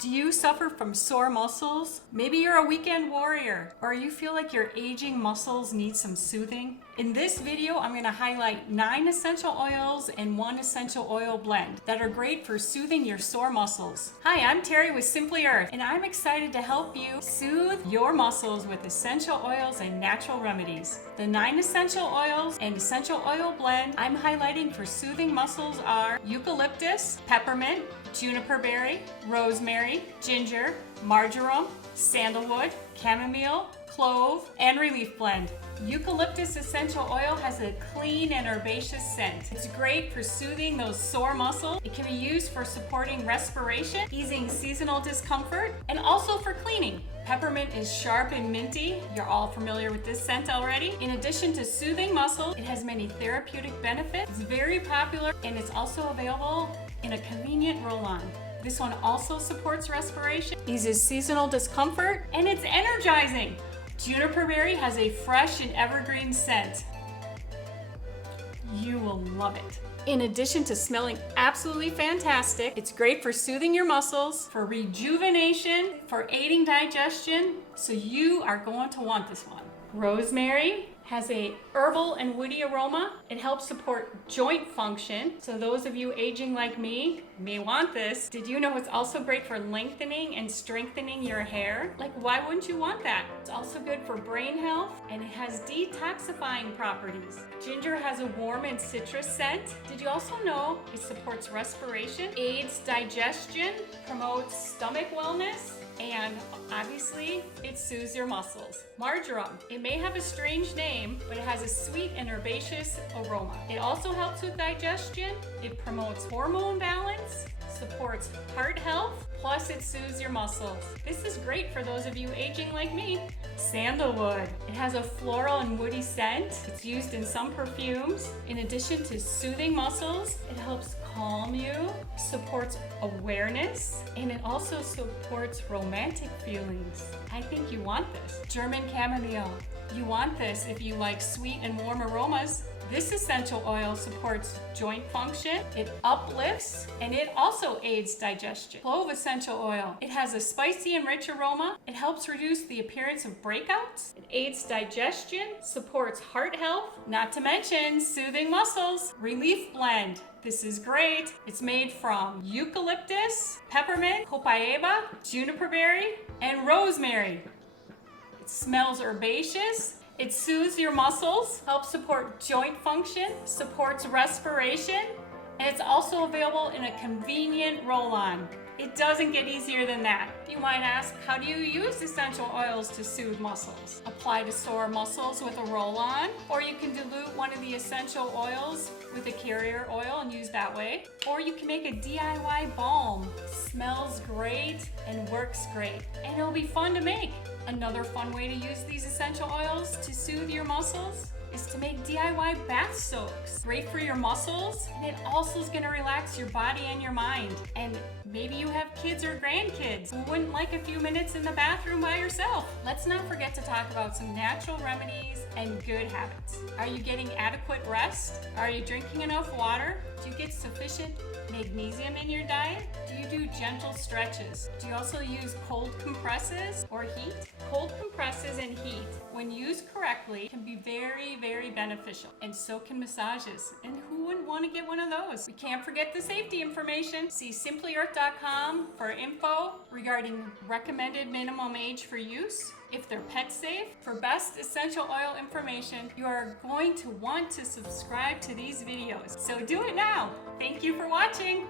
Do you suffer from sore muscles? Maybe you're a weekend warrior, or you feel like your aging muscles need some soothing. In this video, I'm going to highlight 9 essential oils and 1 essential oil blend that are great for soothing your sore muscles. Hi, I'm Terry with Simply Earth, and I'm excited to help you soothe your muscles with essential oils and natural remedies. The 9 essential oils and essential oil blend I'm highlighting for soothing muscles are eucalyptus, peppermint, juniper berry, rosemary, ginger, marjoram, sandalwood, chamomile, clove, and relief blend. Eucalyptus essential oil has a clean and herbaceous scent. It's great for soothing those sore muscles. It can be used for supporting respiration, easing seasonal discomfort, and also for cleaning. Peppermint is sharp and minty. You're all familiar with this scent already. In addition to soothing muscles, it has many therapeutic benefits. It's very popular, and it's also available in a convenient roll-on. This one also supports respiration, eases seasonal discomfort, and it's energizing. Juniper berry has a fresh and evergreen scent. You will love it. In addition to smelling absolutely fantastic, it's great for soothing your muscles, for rejuvenation, for aiding digestion, so you are going to want this one. Rosemary has a herbal and woody aroma. It helps support joint function. So those of you aging like me may want this. Did you know it's also great for lengthening and strengthening your hair? Like, why wouldn't you want that? It's also good for brain health, and it has detoxifying properties. Ginger has a warm and citrus scent. Did you also know it supports respiration, aids digestion, promotes stomach wellness, and obviously, it soothes your muscles. Marjoram. It may have a strange name, but it has a sweet and herbaceous aroma. It also helps with digestion. It promotes hormone balance, supports heart health, plus it soothes your muscles. This is great for those of you aging like me. Sandalwood. It has a floral and woody scent. It's used in some perfumes. In addition to soothing muscles, it helps calm you, supports awareness, and it also supports romantic feelings. I think you want this. German chamomile. You want this if you like sweet and warm aromas. This essential oil supports joint function, it uplifts, and it also aids digestion. Clove essential oil. It has a spicy and rich aroma. It helps reduce the appearance of breakouts. It aids digestion, supports heart health, not to mention soothing muscles. Relief blend. This is great. It's made from eucalyptus, peppermint, copaiba, juniper berry, and rosemary. It smells herbaceous. It soothes your muscles, helps support joint function, supports respiration, and it's also available in a convenient roll-on. It doesn't get easier than that. You might ask, how do you use essential oils to soothe muscles? Apply to sore muscles with a roll-on, or you can dilute one of the essential oils with a carrier oil and use that way. Or you can make a DIY balm. Smells great and works great, and it'll be fun to make. Another fun way to use these essential oils to soothe your muscles is to make DIY bath soaks. Great for your muscles, and it also is going to relax your body and your mind. And maybe you have kids or grandkids who wouldn't like a few minutes in the bathroom by yourself. Let's not forget to talk about some natural remedies and good habits. Are you getting adequate rest? Are you drinking enough water? Do you get sufficient magnesium in your diet? Do you do gentle stretches? Do you also use cold compresses or heat? Cold compresses and heat, when used correctly, can be very, very beneficial. And so can massages. And who wouldn't want to get one of those? We can't forget the safety information. See simplyearth.com for info regarding recommended minimum age for use, if they're pet safe. For best essential oil information, you are going to want to subscribe to these videos. So do it now. Thank you for watching.